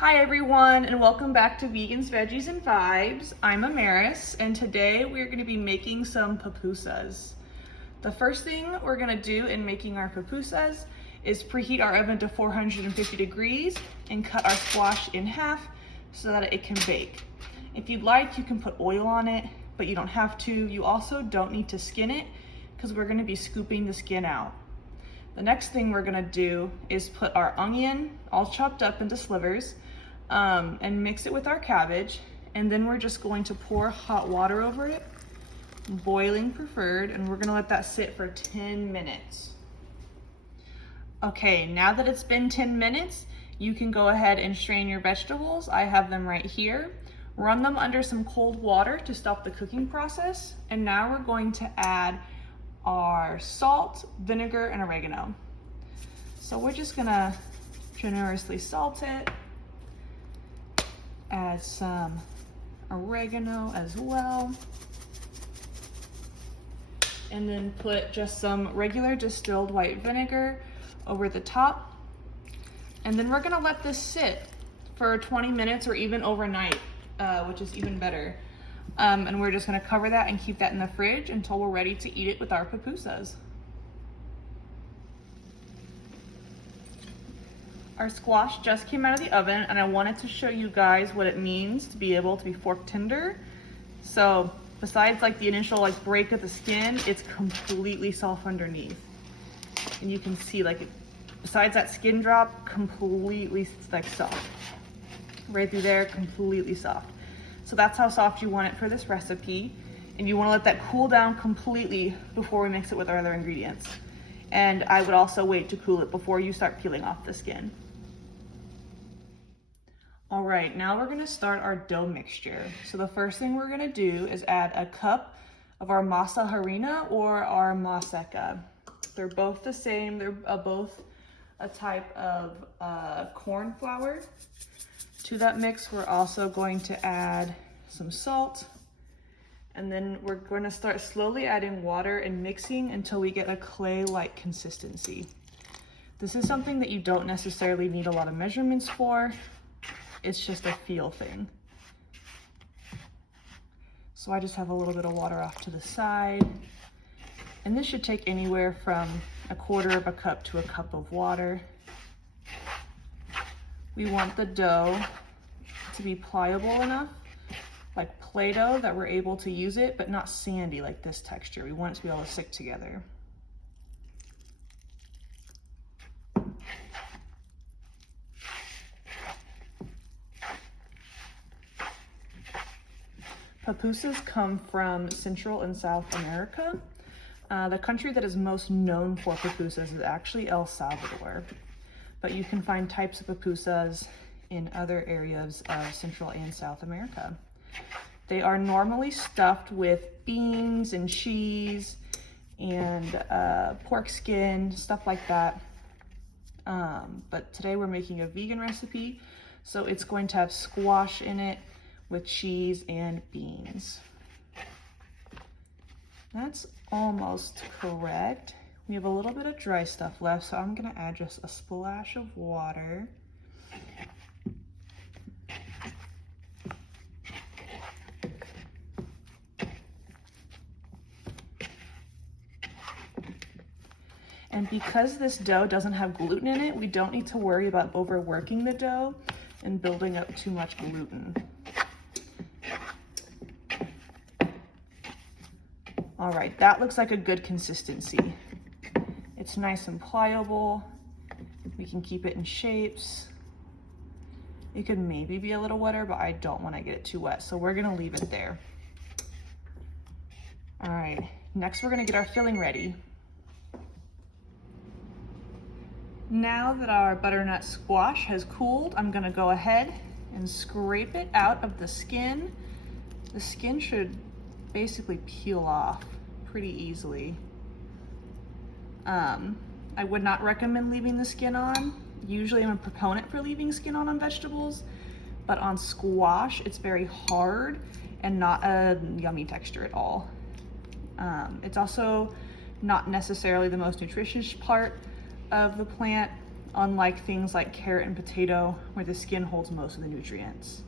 Hi everyone, and welcome back to Vegans, Veggies, and Vibes. I'm Amarais, and today we're going to be making some papusas. The first thing we're going to do in making our papusas is preheat our oven to 450 degrees and cut our squash in half so that it can bake. If you'd like, you can put oil on it, but you don't have to. You also don't need to skin it because we're going to be scooping the skin out. The next thing we're going to do is put our onion all chopped up into slivers and mix it with our cabbage, and then we're just going to pour hot water over it, boiling preferred, and we're gonna let that sit for 10 minutes. Okay, now that it's been 10 minutes, you can go ahead and strain your vegetables. I have them right here. Run them under some cold water to stop the cooking process, and now we're going to add our salt, vinegar, and oregano. So we're just gonna generously salt it. Add some oregano as well. And then put just some regular distilled white vinegar over the top. And then we're gonna let this sit for 20 minutes or even overnight, which is even better. And we're just gonna cover that and keep that in the fridge until we're ready to eat it with our papusas. Our squash just came out of the oven, and I wanted to show you guys what it means to be able to be fork tender. So besides like the initial break of the skin, it's completely soft underneath. And you can see besides that skin drop, completely soft. Right through there, completely soft. So that's how soft you want it for this recipe. And you wanna let that cool down completely before we mix it with our other ingredients. And I would also wait to cool it before you start peeling off the skin. All right, now we're gonna start our dough mixture. So the first thing we're gonna do is add a cup of our masa harina or our maseca. They're both the same. They're both a type of corn flour. To that mix, we're also going to add some salt. And then we're gonna start slowly adding water and mixing until we get a clay-like consistency. This is something that you don't necessarily need a lot of measurements for. It's just a feel thing. So I just have a little bit of water off to the side. And this should take anywhere from 1/4 of a cup to a cup of water. We want the dough to be pliable enough, like Play-Doh, that we're able to use it, but not sandy like this texture. We want it to be able to stick together. Papusas come from Central and South America. The country that is most known for papusas is actually El Salvador, but you can find types of papusas in other areas of Central and South America. They are normally stuffed with beans and cheese and pork skin, stuff like that. But today we're making a vegan recipe, so it's going to have squash in it with cheese and beans. That's almost correct. We have a little bit of dry stuff left, so I'm gonna add just a splash of water. And because this dough doesn't have gluten in it, we don't need to worry about overworking the dough and building up too much gluten. All right, that looks like a good consistency. It's nice and pliable. We can keep it in shapes. It could maybe be a little wetter, but I don't want to get it too wet, so we're gonna leave it there. All right, next we're gonna get our filling ready. Now that our butternut squash has cooled, I'm gonna go ahead and scrape it out of the skin. The skin should basically peel off pretty easily. I would not recommend leaving the skin on. Usually I'm a proponent for leaving skin on vegetables, but on squash, it's very hard and not a yummy texture at all. It's also not necessarily the most nutritious part of the plant. unlike things like carrot and potato where the skin holds most of the nutrients.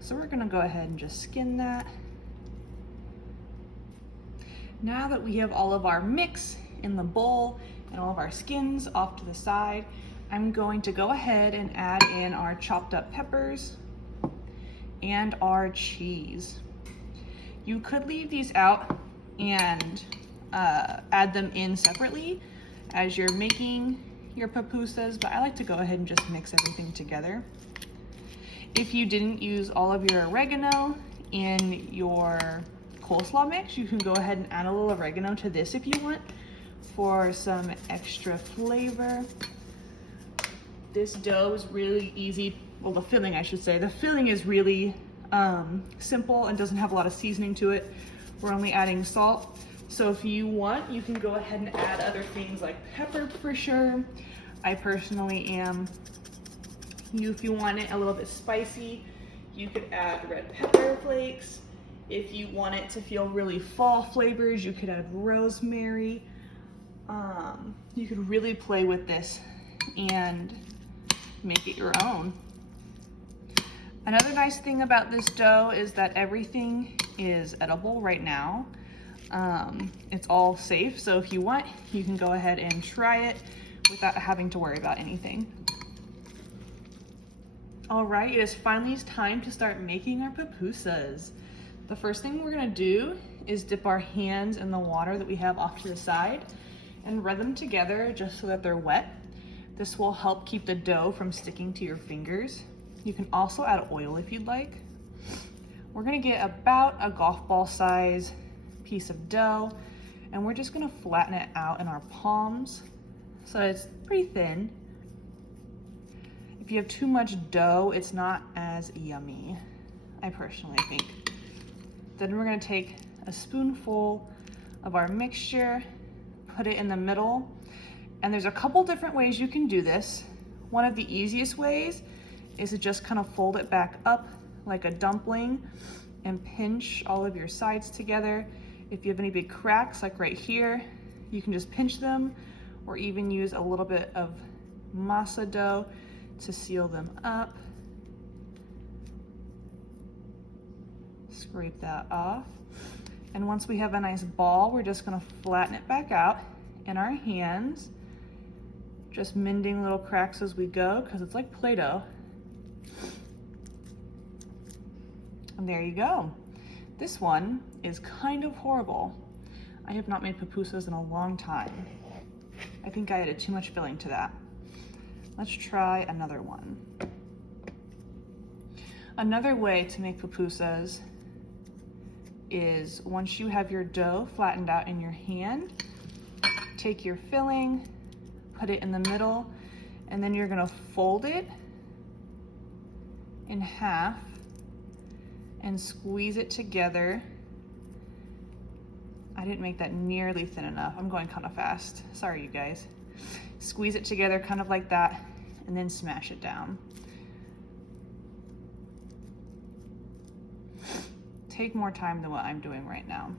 So we're gonna go ahead and just skin that. Now that we have all of our mix in the bowl and all of our skins off to the side, I'm going to go ahead and add in our chopped up peppers and our cheese. You could leave these out and add them in separately as you're making your papusas, but I like to go ahead and just mix everything together. If you didn't use all of your oregano in your coleslaw mix, you can go ahead and add a little oregano to this if you want for some extra flavor. This dough is really easy, well, the filling I should say. The filling is really simple and doesn't have a lot of seasoning to it. We're only adding salt. So if you want, you can go ahead and add other things like pepper for sure. I personally am. If you want it a little bit spicy, you could add red pepper flakes. If you want it to feel really fall flavors, you could add rosemary. You could really play with this and make it your own. Another nice thing about this dough is that everything is edible right now. It's all safe, so if you want, you can go ahead and try it without having to worry about anything. All right, it is finally time to start making our papusas. The first thing we're gonna do is dip our hands in the water that we have off to the side and rub them together just so that they're wet. This will help keep the dough from sticking to your fingers. You can also add oil if you'd like. We're gonna get about a golf ball size piece of dough, and we're just gonna flatten it out in our palms so it's pretty thin. If you have too much dough, it's not as yummy, I personally think. Then we're gonna take a spoonful of our mixture, put it in the middle, and there's a couple different ways you can do this. One of the easiest ways is to just kind of fold it back up like a dumpling and pinch all of your sides together. If you have any big cracks, like right here, you can just pinch them, or even use a little bit of masa dough to seal them up. Scrape that off. And once we have a nice ball, we're just gonna flatten it back out in our hands, just mending little cracks as we go, because it's like Play-Doh. And there you go. This one is kind of horrible. I have not made papusas in a long time. I think I added too much filling to that. Let's try another one. Another way to make papusas is once you have your dough flattened out in your hand, take your filling, put it in the middle, and then you're gonna fold it in half and squeeze it together. I didn't make that nearly thin enough. I'm going kind of fast. Sorry, you guys. Squeeze it together kind of like that, and then smash it down. Take more time than what I'm doing right now.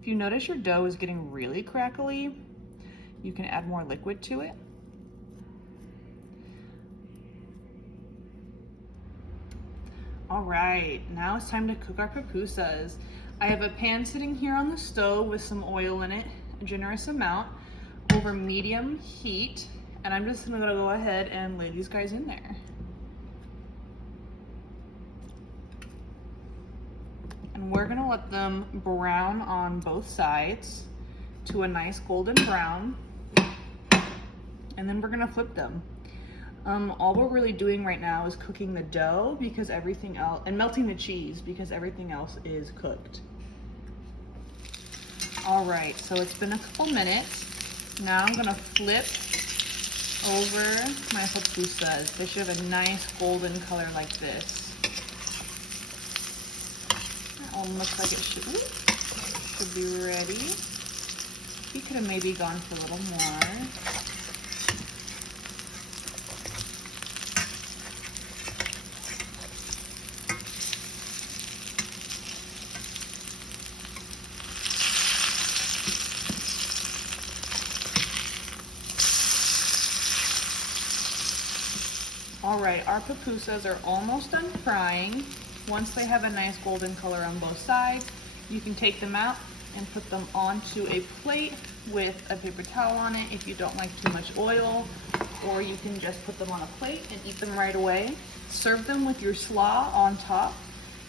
If you notice your dough is getting really crackly, you can add more liquid to it. All right, now it's time to cook our papusas. I have a pan sitting here on the stove with some oil in it, a generous amount, over medium heat, and I'm just gonna go ahead and lay these guys in there. And we're gonna let them brown on both sides to a nice golden brown, and then we're gonna flip them. All we're really doing right now is cooking the dough because everything else, and melting the cheese because everything else is cooked. All right, so it's been a couple minutes. Now I'm gonna flip over my papusas. They should have a nice golden color like this. That one looks like it should be ready. We could have maybe gone for a little more. Alright, our pupusas are almost done frying. Once they have a nice golden color on both sides, you can take them out and put them onto a plate with a paper towel on it if you don't like too much oil, or you can just put them on a plate and eat them right away. Serve them with your slaw on top,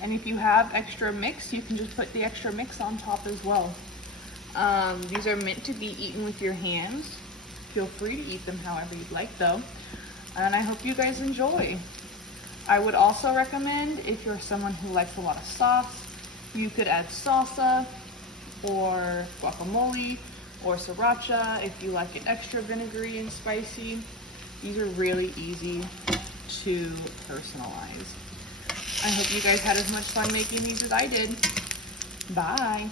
and if you have extra mix, you can just put the extra mix on top as well. These are meant to be eaten with your hands. Feel free to eat them however you'd like though, and I hope you guys enjoy. I would also recommend, if you're someone who likes a lot of sauce, you could add salsa or guacamole or sriracha if you like it extra vinegary and spicy. These are really easy to personalize. I hope you guys had as much fun making these as I did. Bye.